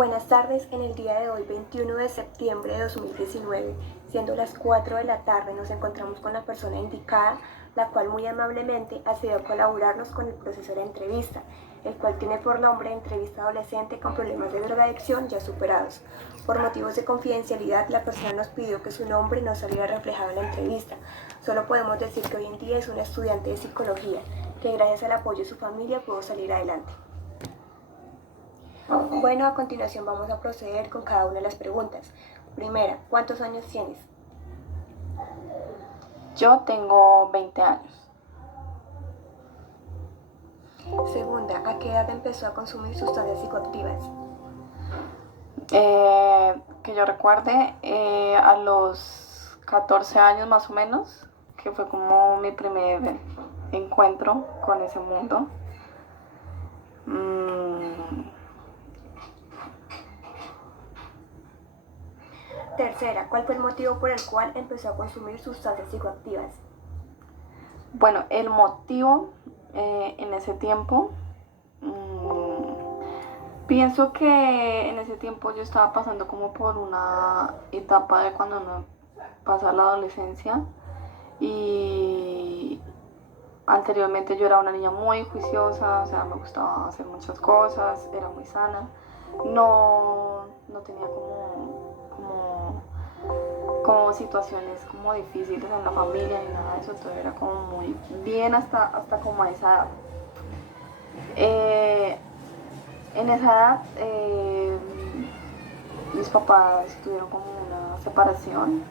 Buenas tardes, en el día de hoy, 21 de septiembre de 2019, siendo las 4 de la tarde, nos encontramos con la persona indicada, la cual muy amablemente accedió a colaborarnos con el proceso de entrevista, el cual tiene por nombre Entrevista Adolescente con Problemas de Drogadicción Ya Superados. Por motivos de confidencialidad, la persona nos pidió que su nombre no saliera reflejado en la entrevista. Solo podemos decir que hoy en día es una estudiante de psicología, que gracias al apoyo de su familia pudo salir adelante. Bueno, a continuación vamos a proceder con cada una de las preguntas. Primera, ¿cuántos años tienes? Yo tengo 20 años. Segunda, ¿a qué edad empezó a consumir sustancias psicoactivas? Que yo recuerde, a los 14 años más o menos, que fue como mi primer encuentro con ese mundo. Tercera, ¿cuál fue el motivo por el cual empezó a consumir sustancias psicoactivas? Bueno, el motivo en ese tiempo, pienso que en ese tiempo yo estaba pasando como por una etapa de cuando uno pasa la adolescencia y anteriormente yo era una niña muy juiciosa, o sea, me gustaba hacer muchas cosas, era muy sana, no tenía como situaciones como difíciles en la familia ni nada de eso, todo era como muy bien hasta como a esa edad. En esa edad mis papás tuvieron como una separación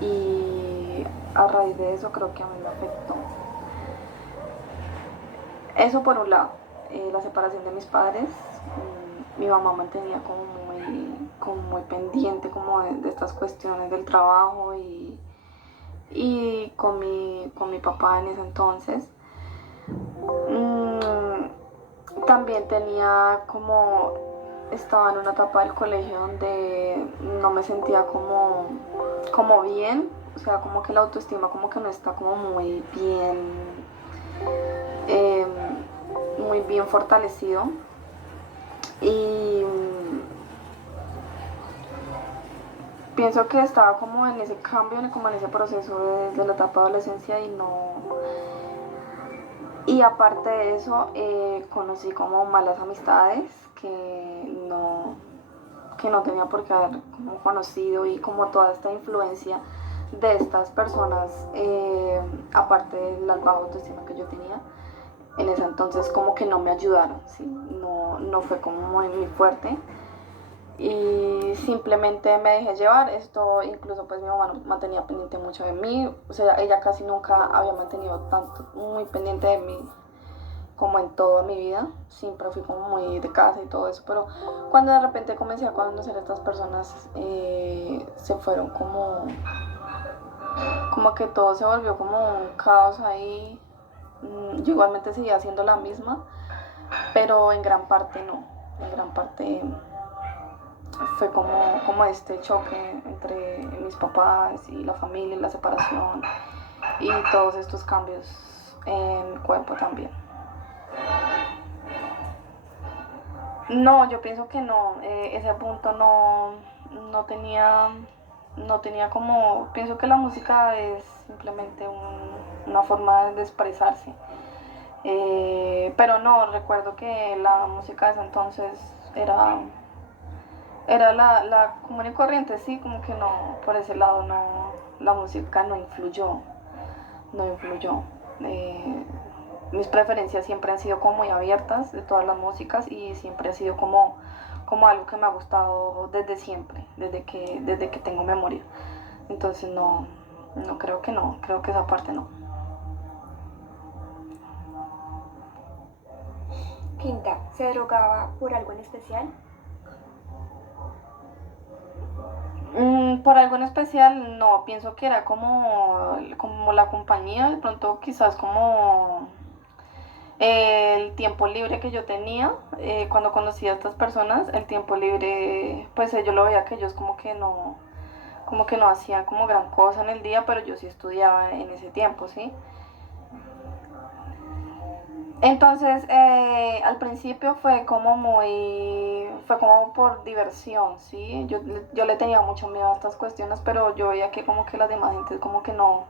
y a raíz de eso creo que a mí me afectó. Eso por un lado, la separación de mis padres, mi mamá mantenía como muy pendiente como de estas cuestiones del trabajo y con mi papá en ese entonces. También tenía estaba en una etapa del colegio donde no me sentía como bien, o sea, como que la autoestima como que no está como eh, muy bien fortalecido. Y pienso que estaba como en ese cambio, como en ese proceso de la etapa de adolescencia y no. Y aparte de eso, conocí como malas amistades que no tenía por qué haber como conocido y como toda esta influencia de estas personas, aparte de la baja autoestima que yo tenía, en ese entonces como que no me ayudaron, ¿sí? No fue como muy fuerte y simplemente me dejé llevar. Esto incluso pues mi mamá no mantenía pendiente mucho de mí, o sea, ella casi nunca había mantenido tanto muy pendiente de mí como en toda mi vida, siempre fui como muy de casa y todo eso, pero cuando de repente comencé a conocer a estas personas, se fueron como que todo se volvió como un caos ahí. Yo igualmente seguía siendo la misma, pero en gran parte no, en gran parte fue como este choque entre mis papás y la familia y la separación y todos estos cambios en mi cuerpo también. No, yo pienso que no, ese punto no tenía como, pienso que la música es simplemente una forma de expresarse. Pero no, recuerdo que la música de ese entonces era la común y corriente, sí, como que no, por ese lado no, la música no influyó. Eh, Mis preferencias siempre han sido como muy abiertas de todas las músicas y siempre ha sido como algo que me ha gustado desde siempre, desde que tengo memoria. Entonces no creo que no, creo que esa parte no. Quinta, ¿se drogaba por algo en especial? Por algo en especial, no, pienso que era como la compañía, de pronto quizás como el tiempo libre que yo tenía cuando conocí a estas personas, el tiempo libre, pues yo lo veía que ellos como que no hacían como gran cosa en el día, pero yo sí estudiaba en ese tiempo, ¿sí? Entonces, al principio fue como por diversión, ¿sí? Yo le tenía mucho miedo a estas cuestiones, pero yo veía que como que las demás gente como que no,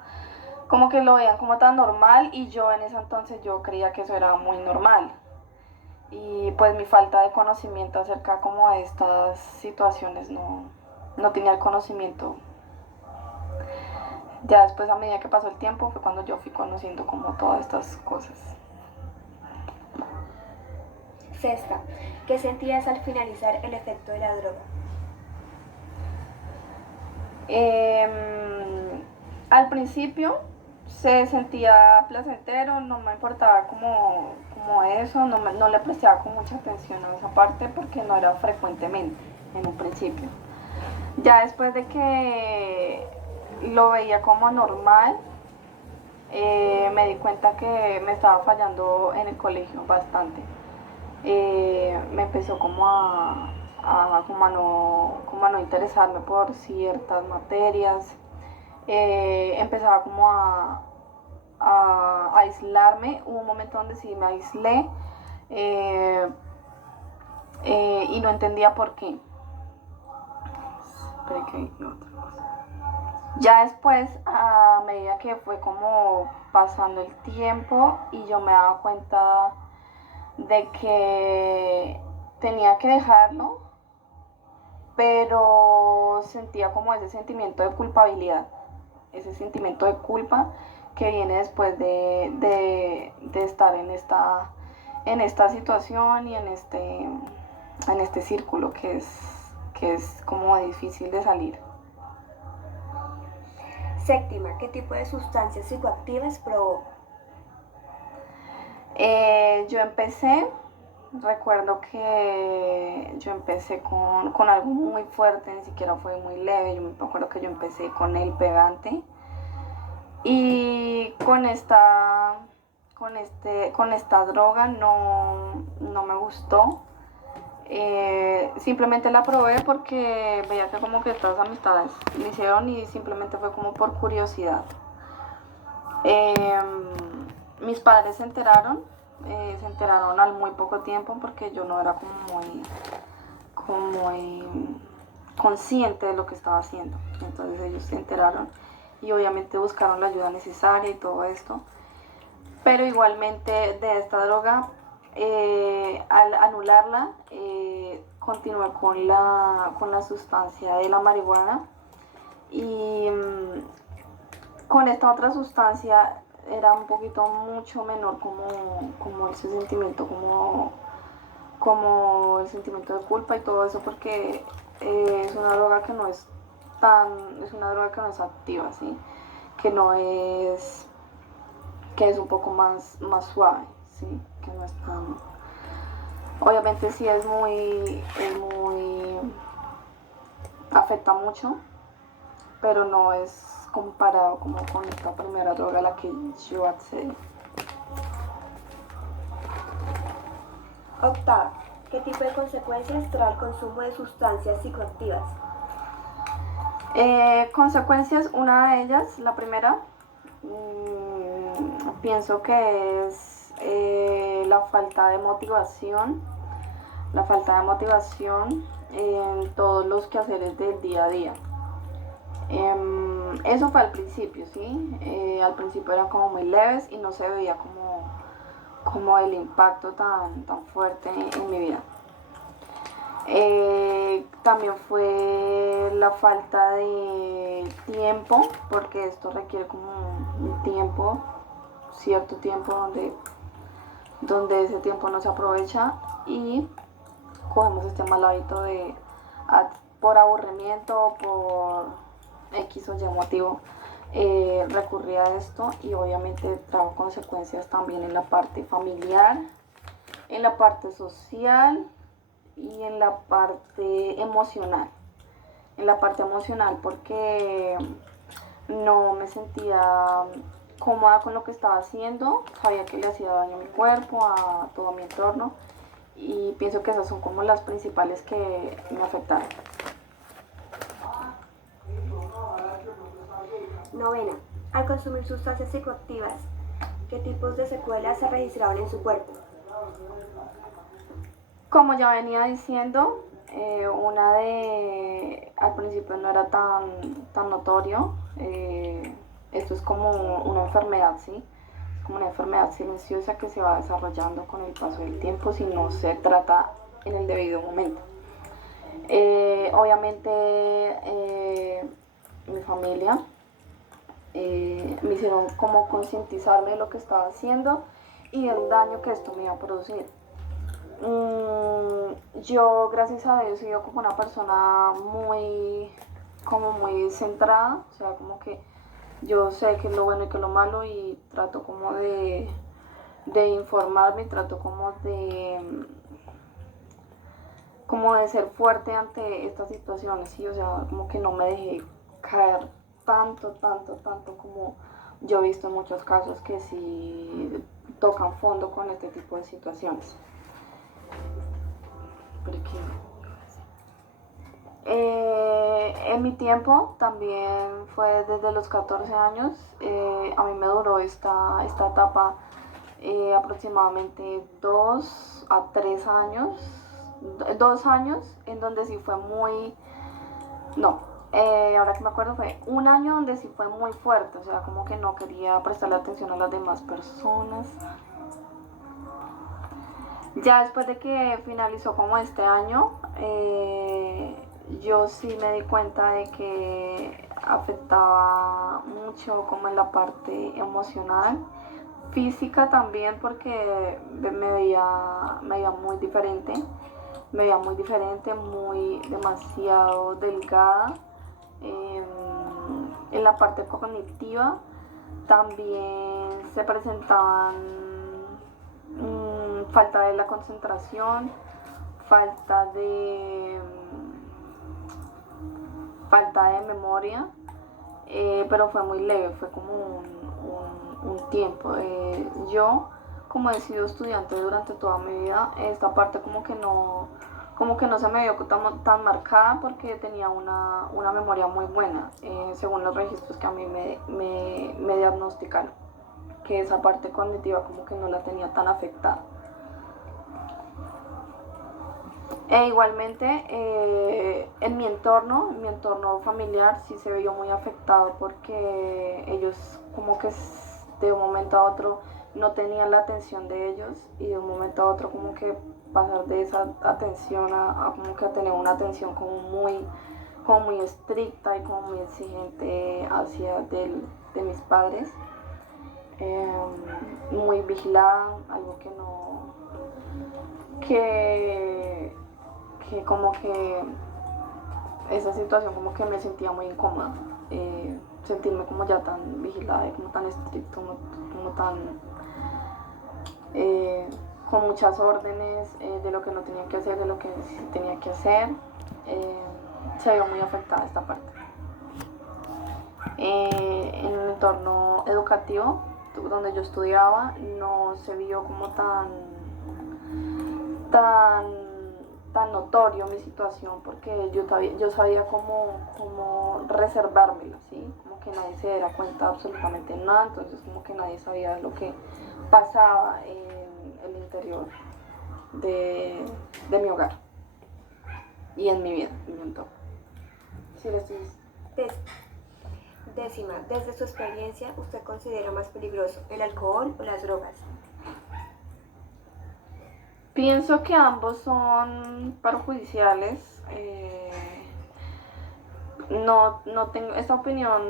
como que lo veían como tan normal y yo en ese entonces yo creía que eso era muy normal. Y pues mi falta de conocimiento acerca como de estas situaciones no tenía el conocimiento. Ya después a medida que pasó el tiempo fue cuando yo fui conociendo como todas estas cosas. Sexta, ¿qué sentías al finalizar el efecto de la droga? Al principio se sentía placentero, no me importaba como eso, no le prestaba con mucha atención a esa parte porque no era frecuentemente en un principio. Ya después de que lo veía como normal, me di cuenta que me estaba fallando en el colegio bastante. Me empezó como a no interesarme por ciertas materias. Empezaba como a aislarme. Hubo un momento donde sí me aislé eh, y no entendía por qué. Espera que hay otra cosa. Ya después, a medida que fue como pasando el tiempo y yo me daba cuenta de que tenía que dejarlo, pero sentía como ese sentimiento de culpabilidad, ese sentimiento de culpa que viene después de estar en esta situación y en este círculo que es como difícil de salir. Séptima, ¿qué tipo de sustancias psicoactivas probó? Recuerdo que yo empecé con algo muy fuerte, ni siquiera fue muy leve. Yo me acuerdo que yo empecé con el pegante y con esta droga no me gustó. Simplemente la probé porque veía que como que estas amistades me hicieron y simplemente fue como por curiosidad. Eh, Mis padres se enteraron al muy poco tiempo porque yo no era como muy consciente de lo que estaba haciendo. Entonces ellos se enteraron y obviamente buscaron la ayuda necesaria y todo esto. Pero igualmente de esta droga, al anularla, continué con la sustancia de la marihuana y con esta otra sustancia era un poquito mucho menor como ese sentimiento, como el sentimiento de culpa y todo eso porque es una droga que no es es una droga que no es activa, ¿sí? Que no es, que es un poco más suave, ¿sí? Que no es tan, obviamente sí afecta mucho, pero no es comparado como con esta primera droga a la que yo accedí. Octava, ¿qué tipo de consecuencias trae el consumo de sustancias psicoactivas? Consecuencias, una de ellas, la primera, pienso que es la falta de motivación en todos los quehaceres del día a día. Eso fue al principio, ¿sí? Al principio eran como muy leves y no se veía como el impacto tan fuerte en mi vida. También fue la falta de tiempo, porque esto requiere como un tiempo, cierto tiempo donde ese tiempo no se aprovecha y cogemos este mal hábito por aburrimiento, por X o Y motivo, recurrí a esto y obviamente trajo consecuencias también en la parte familiar, en la parte social y en la parte emocional. En la parte emocional porque no me sentía cómoda con lo que estaba haciendo, sabía que le hacía daño a mi cuerpo, a todo mi entorno y pienso que esas son como las principales que me afectaron. Novena, al consumir sustancias psicoactivas, ¿Qué tipos de secuelas se registraron en su cuerpo? Como ya venía diciendo, al principio no era tan notorio. Esto es como una enfermedad, ¿sí? Es como una enfermedad silenciosa que se va desarrollando con el paso del tiempo si no se trata en el debido momento. Obviamente mi familia me hicieron como concientizarme de lo que estaba haciendo y del daño que esto me iba a producir. Yo, gracias a Dios, he sido como una persona como muy centrada, o sea, como que yo sé qué es lo bueno y qué es lo malo y trato como de informarme, trato como de ser fuerte ante estas situaciones, ¿sí? O sea, como que no me dejé caer tanto como yo he visto en muchos casos que sí tocan fondo con este tipo de situaciones. En mi tiempo también fue desde los 14 años. A mí me duró esta etapa aproximadamente 2 a 3 años. 2 años en donde sí fue muy... No, ahora que me acuerdo fue un año donde sí fue muy fuerte. O sea, como que no quería prestarle atención a las demás personas. Ya después de que finalizó como este año, yo sí me di cuenta de que afectaba mucho como en la parte emocional, física también porque me veía muy diferente, muy demasiado delgada. En la parte cognitiva también se presentaban falta de la concentración, falta de, falta de memoria, pero fue muy leve, fue como un tiempo. Yo, como he sido estudiante durante toda mi vida, esta parte como que no se me vio tan marcada porque tenía una memoria muy buena, según los registros que a mí me diagnosticaron, que esa parte cognitiva como que no la tenía tan afectada. E igualmente en mi entorno familiar sí se vio muy afectado porque ellos como que de un momento a otro no tenían la atención de ellos y de un momento a otro como que pasar de esa atención a como que a tener una atención como muy estricta y como muy exigente hacia de mis padres. Muy vigilada, algo que como que esa situación como que me sentía muy incómoda, sentirme como ya tan vigilada y como tan estricto, como tan con muchas órdenes de lo que no tenía que hacer, de lo que sí tenía que hacer. Se vio muy afectada esta parte. En el entorno educativo donde yo estudiaba no se vio como tan notorio mi situación porque yo sabía cómo reservármelo, ¿sí? Como que nadie se diera cuenta absolutamente de nada, entonces como que nadie sabía lo que pasaba en el interior de mi hogar y en mi vida, en mi entorno. Sí, lo estoy diciendo. Décima, desde su experiencia, ¿usted considera más peligroso el alcohol o las drogas? Pienso que ambos son perjudiciales. No tengo esta opinión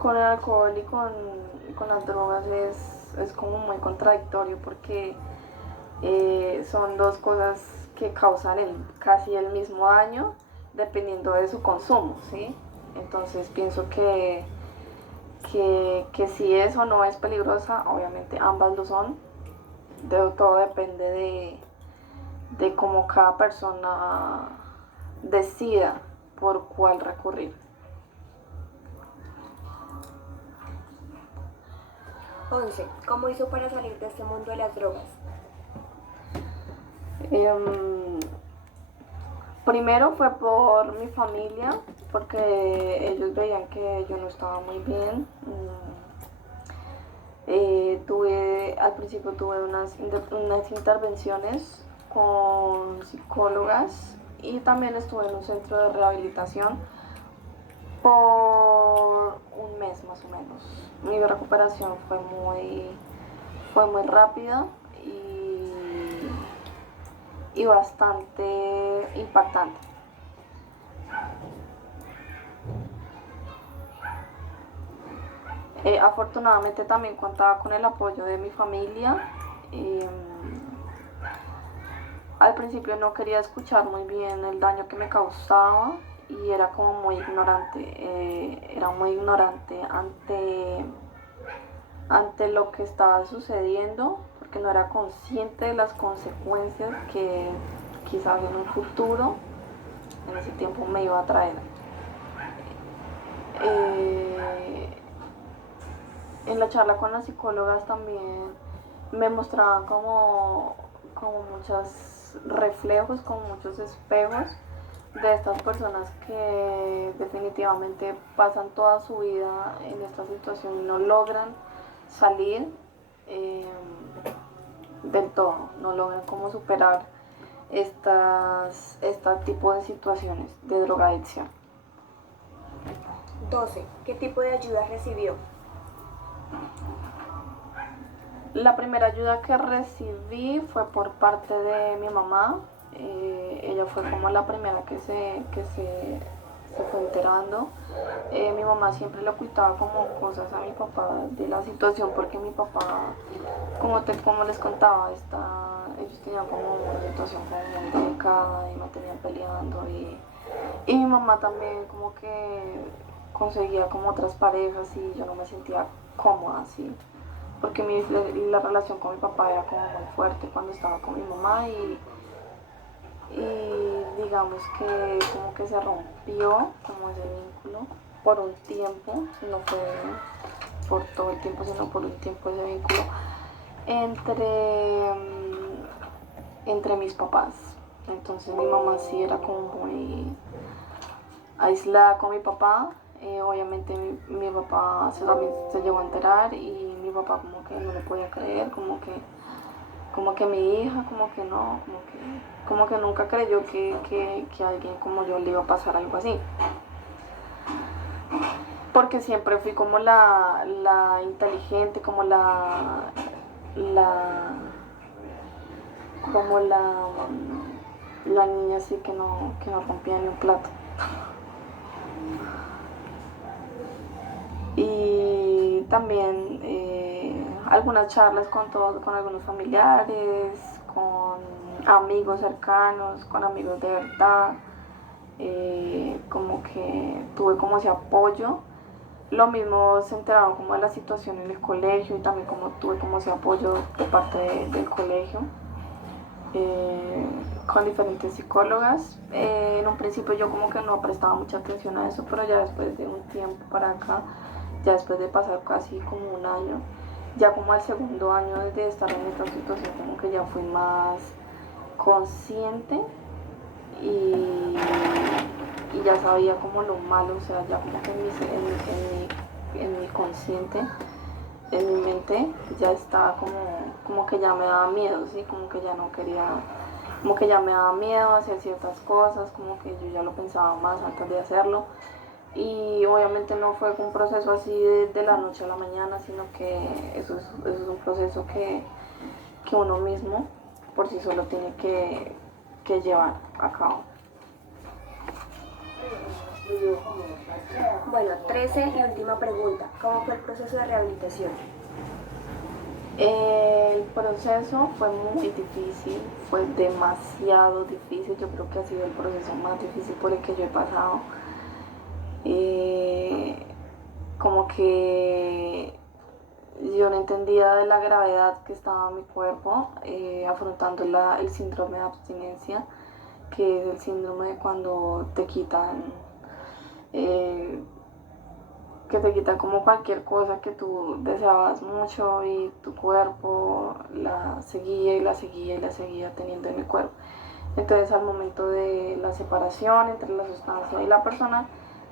con el alcohol y con las drogas es como muy contradictorio porque son dos cosas que causan casi el mismo daño dependiendo de su consumo, ¿sí? Entonces pienso que si es o no es peligrosa, obviamente ambas lo son. Todo depende de cómo cada persona decida por cuál recurrir. 11. ¿Cómo hizo para salir de este mundo de las drogas? Primero fue por mi familia, porque ellos veían que yo no estaba muy bien. Al principio tuve unas intervenciones con psicólogas y también estuve en un centro de rehabilitación por un mes más o menos. Mi recuperación fue muy rápida y bastante impactante. Afortunadamente también contaba con el apoyo de mi familia. Al principio no quería escuchar muy bien el daño que me causaba y era como muy ignorante, era muy ignorante ante lo que estaba sucediendo, porque no era consciente de las consecuencias que quizás en un futuro, en ese tiempo, me iba a traer. En la charla con las psicólogas también me mostraban como muchos reflejos, como muchos espejos de estas personas que definitivamente pasan toda su vida en esta situación y no logran salir del todo, no logran como superar este tipo de situaciones de drogadicción. 12. ¿Qué tipo de ayuda recibió? La primera ayuda que recibí fue por parte de mi mamá. Ella fue como la primera que se fue enterando. Mi mamá siempre le ocultaba como cosas a mi papá de la situación porque mi papá, como les contaba, ellos tenían como una situación como muy delicada y me tenían peleando y mi mamá también como que conseguía como otras parejas y yo no me sentía cómoda así porque la relación con mi papá era como muy fuerte cuando estaba con mi mamá y digamos que como que se rompió como ese vínculo por un tiempo, no fue por todo el tiempo, sino por un tiempo ese vínculo entre, entre mis papás. Entonces mi mamá sí era como muy aislada con mi papá. Obviamente mi papá también se llegó a enterar y mi papá como que no lo podía creer, como que mi hija, como que no, como que nunca creyó que a alguien como yo le iba a pasar algo así. Porque siempre fui como la inteligente, como la, como la niña así que no rompía ni un plato. Y también algunas charlas con algunos familiares, con amigos cercanos, con amigos de verdad, como que tuve como ese apoyo. Lo mismo se enteraron como de la situación en el colegio y también como tuve como ese apoyo de parte del colegio. Con diferentes psicólogas. En un principio yo como que no prestaba mucha atención a eso, pero ya después de un tiempo para acá, ya después de pasar casi como un año, ya como al segundo año de estar en esta situación, como que ya fui más consciente y, y ya sabía como lo malo, o sea, ya como que en mi consciente, en mi mente, ya estaba como que ya me daba miedo, ¿sí? Como que ya no quería, como que ya me daba miedo hacer ciertas cosas, como que yo ya lo pensaba más antes de hacerlo. Y obviamente no fue un proceso así de la noche a la mañana, sino que eso es un proceso que uno mismo por sí solo tiene que llevar a cabo. Bueno, 13 y última pregunta. ¿Cómo fue el proceso de rehabilitación? El proceso fue muy difícil, fue demasiado difícil, yo creo que ha sido el proceso más difícil por el que yo he pasado. Como que yo no entendía de la gravedad que estaba mi cuerpo afrontando el síndrome de abstinencia, que es el síndrome de cuando te quitan eh, que te quitan como cualquier cosa que tú deseabas mucho y tu cuerpo la seguía y la seguía y la seguía teniendo en el cuerpo. Entonces al momento de la separación entre la sustancia y la persona,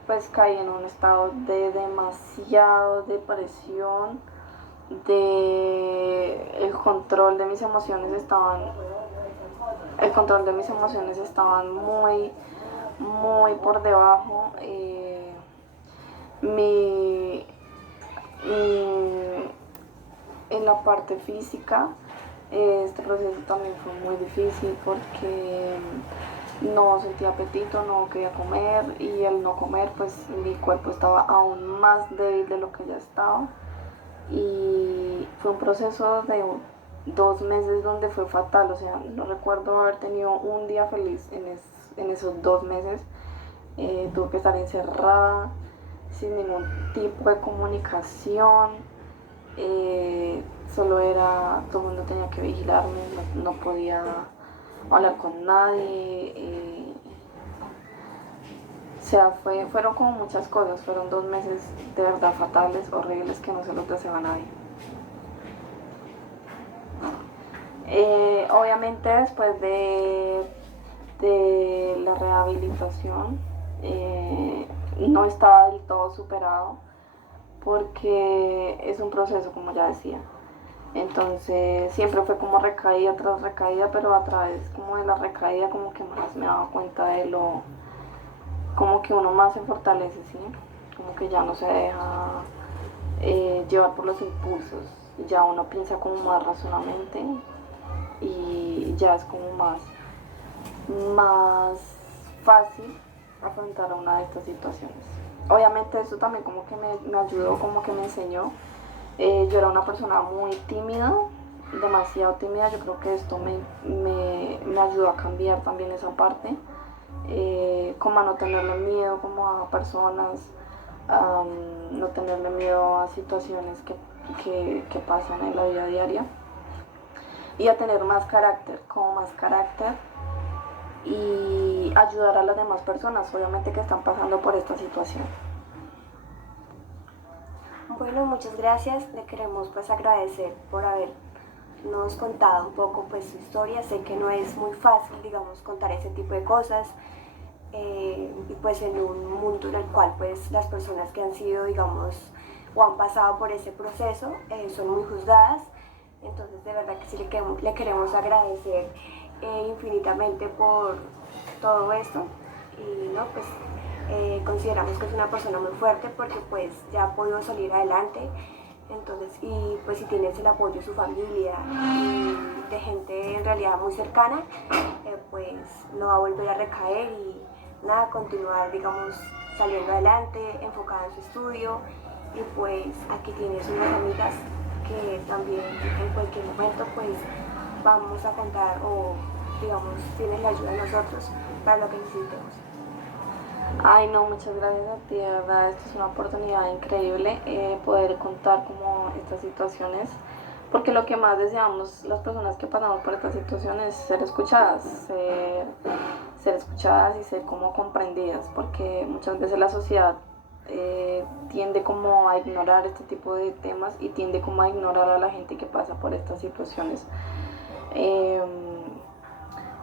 pues caí en un estado de demasiado depresión, de el control de mis emociones estaban muy, muy por debajo. Mi, mi- en la parte física, este proceso también fue muy difícil porque no sentía apetito, no quería comer y al no comer pues mi cuerpo estaba aún más débil de lo que ya estaba y fue un proceso de 2 meses donde fue fatal, o sea, no recuerdo haber tenido un día feliz en esos 2 meses. Tuve que estar encerrada sin ningún tipo de comunicación, solo era, todo el mundo tenía que vigilarme, no podía hablar con nadie. O sea, fueron como muchas cosas, fueron 2 meses de verdad fatales, horribles, que no se los deseo a nadie. Obviamente después de la rehabilitación no estaba del todo superado porque es un proceso, como ya decía. Entonces siempre fue como recaída tras recaída, pero a través como de la recaída como que más me daba cuenta de lo, como que uno más se fortalece, ¿sí? Como que ya no se deja llevar por los impulsos, ya uno piensa como más razonadamente y ya es como más fácil afrontar una de estas situaciones. Obviamente eso también como que me ayudó, como que me enseñó. Yo era una persona muy tímida, demasiado tímida, yo creo que esto me ayudó a cambiar también esa parte, como a no tenerle miedo como a personas, no tenerle miedo a situaciones que pasan en la vida diaria y a tener más carácter, como más carácter y ayudar a las demás personas, obviamente que están pasando por esta situación. Bueno, muchas gracias. Le queremos pues agradecer por habernos contado un poco pues su historia. Sé que no es muy fácil, digamos, contar ese tipo de cosas. Y pues en un mundo en el cual pues las personas que han sido, digamos, o han pasado por ese proceso son muy juzgadas. Entonces de verdad que sí le queremos agradecer infinitamente por todo esto y no, pues consideramos que es una persona muy fuerte porque pues ya ha podido salir adelante. Entonces, y pues si tienes el apoyo de su familia y de gente en realidad muy cercana, pues no va a volver a recaer y nada, continuar, digamos, saliendo adelante, enfocada en su estudio. Y pues aquí tienes unas amigas que también en cualquier momento pues vamos a contar o digamos tienes la ayuda de nosotros para lo que necesitemos. Ay, no, muchas gracias a ti, de verdad, esto es una oportunidad increíble, poder contar como estas situaciones, porque lo que más deseamos las personas que pasamos por estas situaciones es ser escuchadas y ser como comprendidas, porque muchas veces la sociedad tiende como a ignorar este tipo de temas y tiende como a ignorar a la gente que pasa por estas situaciones. Eh,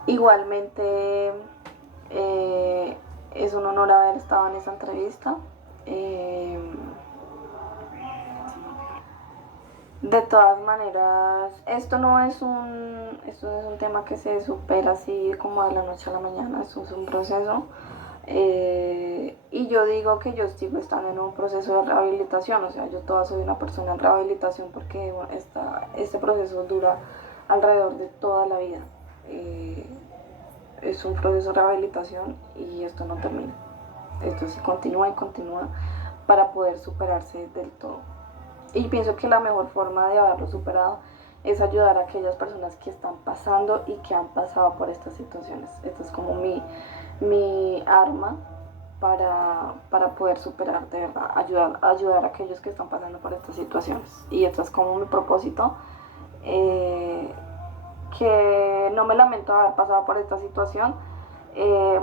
Igualmente, eh, es un honor haber estado en esta entrevista. Eh, de todas maneras, esto no es un tema que se supera así como de la noche a la mañana, esto es un proceso. Y yo digo que yo sigo estando en un proceso de rehabilitación, o sea, yo toda soy una persona en rehabilitación porque bueno, este proceso dura alrededor de toda la vida. Eh, es un proceso de rehabilitación y esto no termina. Esto sí continúa y continúa para poder superarse del todo. Y pienso que la mejor forma de haberlo superado es ayudar a aquellas personas que están pasando y que han pasado por estas situaciones. Esto es como mi arma para poder superar, de verdad, ayudar a aquellos que están pasando por estas situaciones. Y esto es como mi propósito. Eh, que no me lamento haber pasado por esta situación.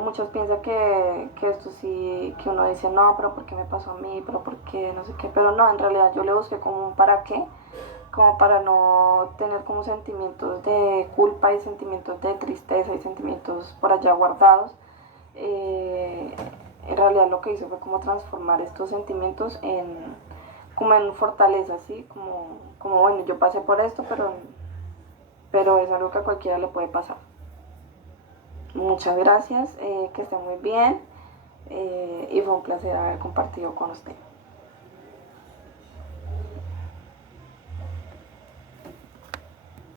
Muchos piensan que esto sí, que uno dice, no, pero ¿por qué me pasó a mí? Pero ¿por qué? No sé qué. Pero no, en realidad yo le busqué como un para qué, como para no tener como sentimientos de culpa y sentimientos de tristeza y sentimientos por allá guardados. Eh, en realidad lo que hice fue como transformar estos sentimientos como en fortaleza, ¿sí? Como como bueno, yo pasé por esto, pero es algo que a cualquiera le puede pasar. Muchas gracias, que esté muy bien y fue un placer haber compartido con usted.